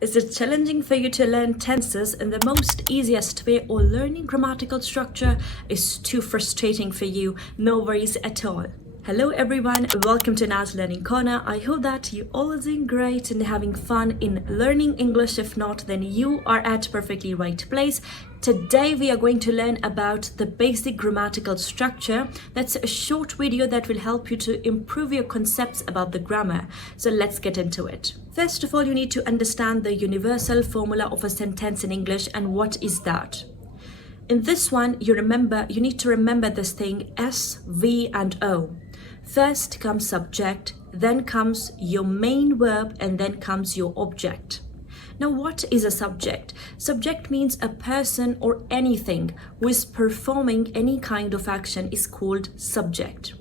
Is it challenging for you to learn tenses in the most easiest way, or learning grammatical structure is too frustrating for you? No worries at all. Hello everyone, welcome to Naz Learning Corner. I hope that you all are doing great and having fun in learning English. If not, then you are at perfectly right place. Today we are going to learn about the basic grammatical structure. That's a short video that will help you to improve your concepts about the grammar. So let's get into it. First of all, you need to understand the universal formula of a sentence in English. And what is that? In this one, you need to remember this thing: S, V and O. First comes subject, then comes your main verb, and then comes your object. Now, what is a subject? Subject means a person or anything who is performing any kind of action is called subject.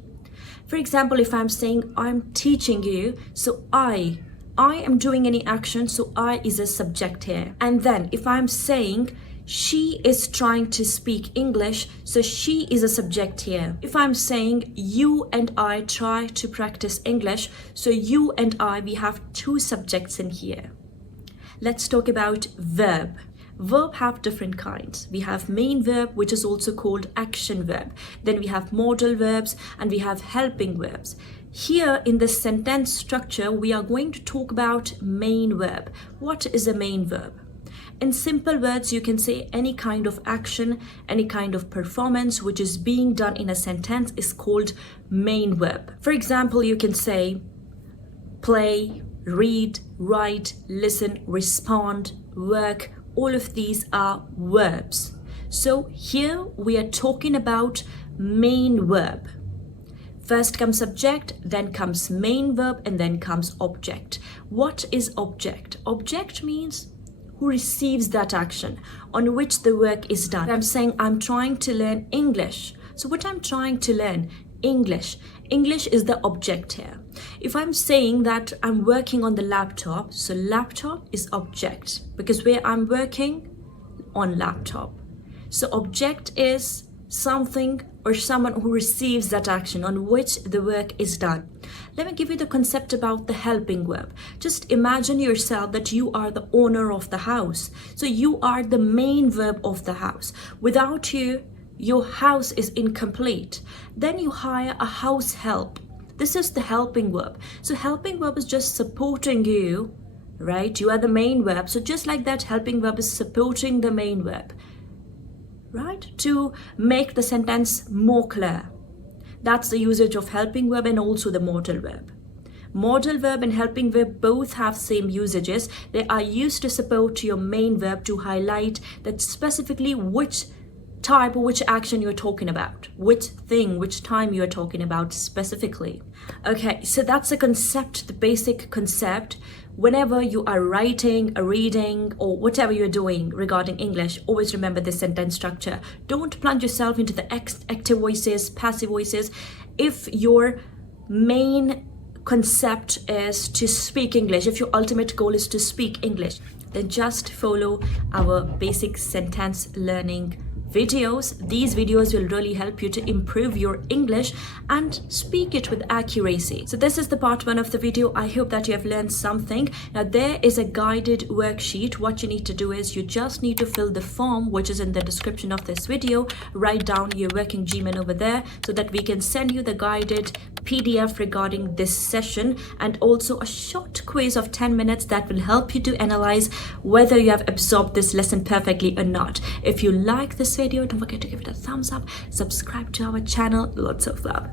For example, if I'm saying I'm teaching you, so I am doing any action, so I is a subject here. And then if I'm saying she is trying to speak English, so she is a subject here. If I'm saying you and I try to practice English, so you and I, we have two subjects in here. Let's talk about verb. Verb have different kinds. We have main verb, which is also called action verb. Then we have modal verbs and we have helping verbs. Here in this sentence structure, we are going to talk about main verb. What is a main verb? In simple words, you can say any kind of action, any kind of performance which is being done in a sentence is called main verb. For example, you can say play, read, write, listen, respond, work. All of these are verbs. So here we are talking about main verb. First comes subject, then comes main verb, and then comes object. What is object? Object means who receives that action on which the work is done. I'm saying I'm trying to learn English. So what I'm trying to learn? English. English is the object here. If I'm saying that I'm working on the laptop, so laptop is object because where I'm working on laptop. So object is something or someone who receives that action on which the work is done. Let me give you the concept about the helping verb. Just imagine yourself that you are the owner of the house. So you are the main verb of the house. Without you, your house is incomplete. Then you hire a house help. This is the helping verb. So helping verb is just supporting you, right? You are the main verb. So just like that, helping verb is supporting the main verb, right? To make the sentence more clear. That's the usage of helping verb and also the modal verb. Modal verb and helping verb both have same usages. They are used to support your main verb to highlight that specifically which type or which action you're talking about, which thing, which time you're talking about specifically. Okay, so that's the concept, the basic concept. Whenever you are writing, reading, or whatever you're doing regarding English, always remember this sentence structure. Don't plunge yourself into the active voices, passive voices. If your main concept is to speak English, if your ultimate goal is to speak English, then just follow our basic sentence learning videos. These videos will really help you to improve your English and speak it with accuracy. So this is the part 1 of the video. I hope that you have learned something. Now there is a guided worksheet. What you need to do is you just need to fill the form which is in the description of this video. Write down your working Gmail over there so that we can send you the guided PDF regarding this session, and also a short quiz of 10 minutes that will help you to analyze whether you have absorbed this lesson perfectly or not. If you like this video, don't forget to give it a thumbs up, subscribe to our channel. Lots of love.